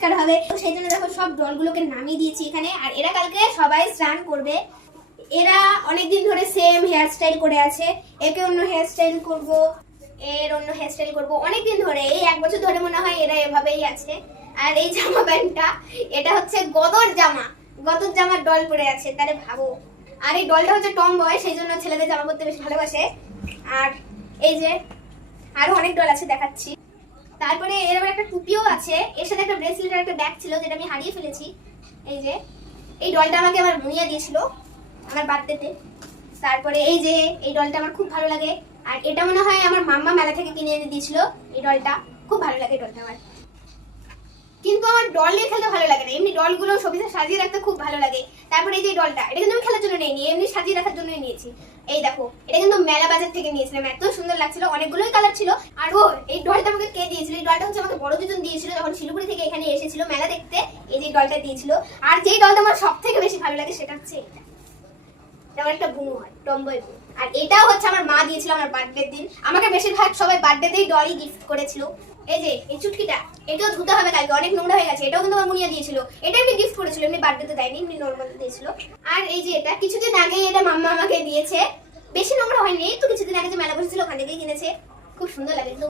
পরিষ্কার হবে। সেই জন্য দেখো সব ডলগুলোকে নামিয়ে দিয়েছি এখানে। আর এরা কালকে সবাই স্নান করবে। এরা অনেকদিন ধরে সেম হেয়ার স্টাইল করে আছে। একে অন্য হেয়ার স্টাইল করবো, এর অন্য হেয়ার স্টাইল করবো, অনেকদিন ধরে, এই 1 বছর ধরে মনে হয় এরা এভাবেই আছে। আর এই জামা প্যান্টটা, এটা হচ্ছে গদর জামার ডল পরে আছে, তাহলে ভাবো। আর এই ডলটা হচ্ছে টম বয়, সেই জন্য ছেলেদের জামা পরতে বেশি ভালোবাসে। আর এই যে আরো অনেক ডল আছে, দেখাচ্ছি। তারপরে এর আবার একটা টুপিও আছে, এর সাথে একটা ব্রেসলেট আর একটা ব্যাগ ছিল, যেটা আমি হারিয়ে ফেলেছি। এই যে এই ডলটা আমাকে আমার মুনিয়া দিয়েছিল আমার বার্থডেতে। তারপরে এই যে এই ডলটা আমার খুব ভালো লাগে। আর এটা মনে হয় আমার মাম্মা মেলা থেকে কিনে এনে দিয়েছিল। এই ডলটা খুব ভালো লাগে, ডলটা আমার। কিন্তু আমার ডল নিয়ে খেলতে ভালো লাগে না, এমনি ডলগুলো ছবিতে সাজিয়ে রাখতে খুব ভালো লাগে। তারপরে এই যে ডলটা, এটা কিন্তু আমি খেলার জন্য নিইনি, এমনি সাজিয়ে রাখার জন্যই নিয়েছি। এই দেখো, এটা কিন্তু মেলা বাজার থেকে নিয়েছিলাম, এত সুন্দর লাগছিল, অনেকগুলোই কালার ছিল। আর ও এই ডলটা আমাকে কে দিয়েছিল? এই ডলটা হচ্ছে আমাকে বড় দুজন দিয়েছিল যখন শিলিগুড়ি থেকে এখানে এসেছিল মেলা দেখতে। এই যে ডলটা দিয়েছিল। আর যেই ডলটা আমার সব থেকে বেশি ভালো লাগে সেটা হচ্ছে এটা। আমার একটা বুনু হয়, টমবয় বুনু। আর এটাও হচ্ছে আমার মা দিয়েছিল আমার বার্থডের দিন। আমাকে বেশিরভাগ সবাই বার্থডেতেই ডলই গিফট করেছিল। এই যে এই চুটকিটা, এটাও ধুতে হবে কালকে, অনেক নোংরা হয়ে গেছে। এটাও কিন্তু আমার মুনিয়া দিয়েছিল। এটা এমনি গিফট করেছিল, এমনি বার্থডেতে দেয়নি, এমনি নর্মাল দিয়েছিল। আর এই যে এটা কিছুদিন আগে এটা মাম্মা আমাকে দিয়েছে, বেশি নোংরা হয়নি, তো কিছুদিন আগে যে মেলা বসেছিল ওখান থেকেই কিনেছে। খুব সুন্দর লাগে।